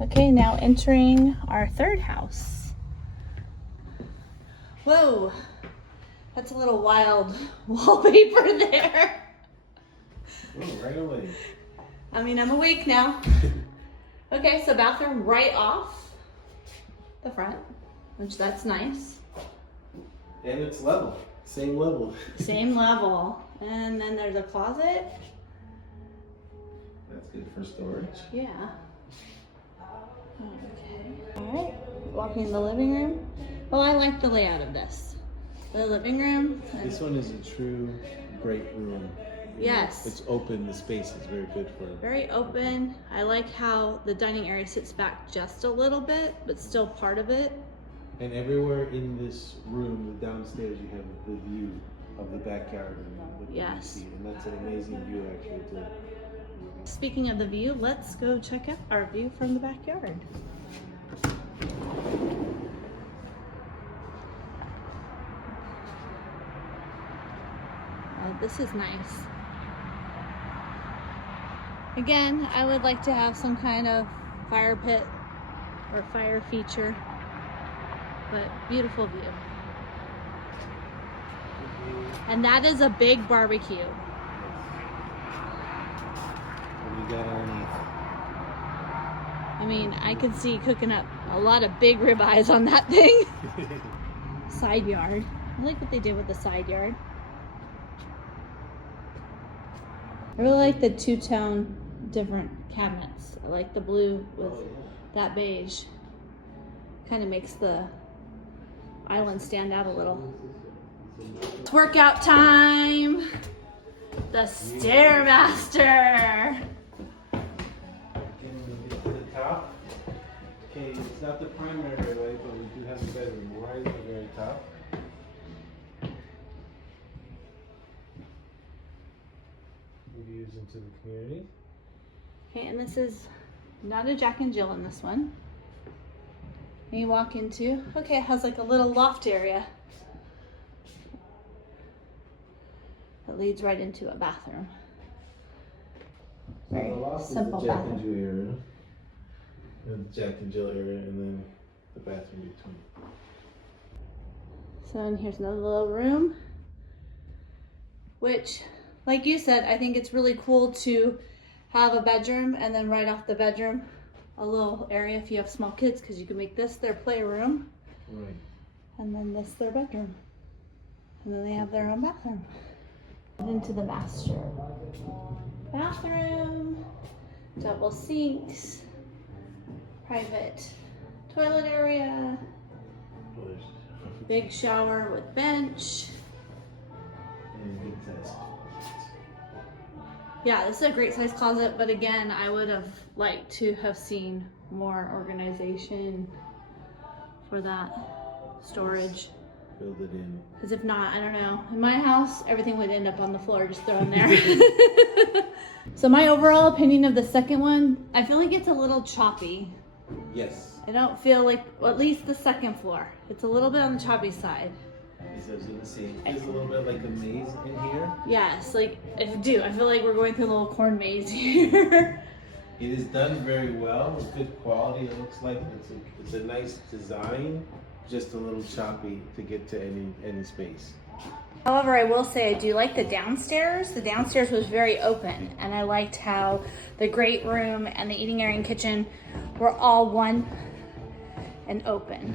Okay, now entering our third house. Whoa, that's a little wild wallpaper there. Oh, right away. I mean, I'm awake now. Okay, so bathroom right off the front, which that's nice. And it's level, same level. Same level. And then there's a closet. That's good for storage. Yeah. Okay. All right, walking in the living room. Well, I like the layout of this. The living room. This one is a true great room. Yes. It's open, the space is very good for it. Very open. I like how the dining area sits back just a little bit, but still part of it. And everywhere in this room, the downstairs, you have the view of the backyard and what Yes. you see. And that's an amazing view actually too. Speaking of the view, let's go check out our view from the backyard. Oh, this is nice. Again, I would like to have some kind of fire pit or fire feature, but beautiful view. And that is a big barbecue. What do you got underneath? I mean, I could see cooking up a lot of big ribeyes on that thing. Side yard. I like what they did with the side yard. I really like the two-tone different cabinets. I like the blue with that beige. Kind of makes the island stand out a little. It's workout time. The Stairmaster. Get to the top. Okay, it's not the primary light, but we do have a bedroom right at the very top. Views into the community. Okay, and this is not a Jack and Jill in this one. And you walk into, okay, it has like a little loft area that leads right into a bathroom. So Very the loft simple is the Jack bathroom. and Jill area. And the Jack and Jill area, and then the bathroom between. So, and here's another little room, which, like you said, I think it's really cool to have a bedroom and then right off the bedroom, a little area if you have small kids, because you can make this their playroom. Right. And then this their bedroom. And then they have their own bathroom. Into the master bathroom, double sinks, private toilet area, big shower with bench. And big size. Yeah, this is a great size closet, but again, I would have liked to have seen more organization for that storage. Build it in. Because if not, I don't know. In my house, everything would end up on the floor just thrown there. So my overall opinion of the second one, I feel like it's a little choppy. Yes. I don't feel like, well, at least the second floor, it's a little bit on the choppy side. As you can see, there's a little bit like a maze in here. Yes, like, I feel like we're going through a little corn maze here. It is done very well, with good quality. It looks like it's a nice design, just a little choppy to get to any space. However, I will say I do like the downstairs. The downstairs was very open, and I liked how the great room and the eating area and kitchen were all one and open.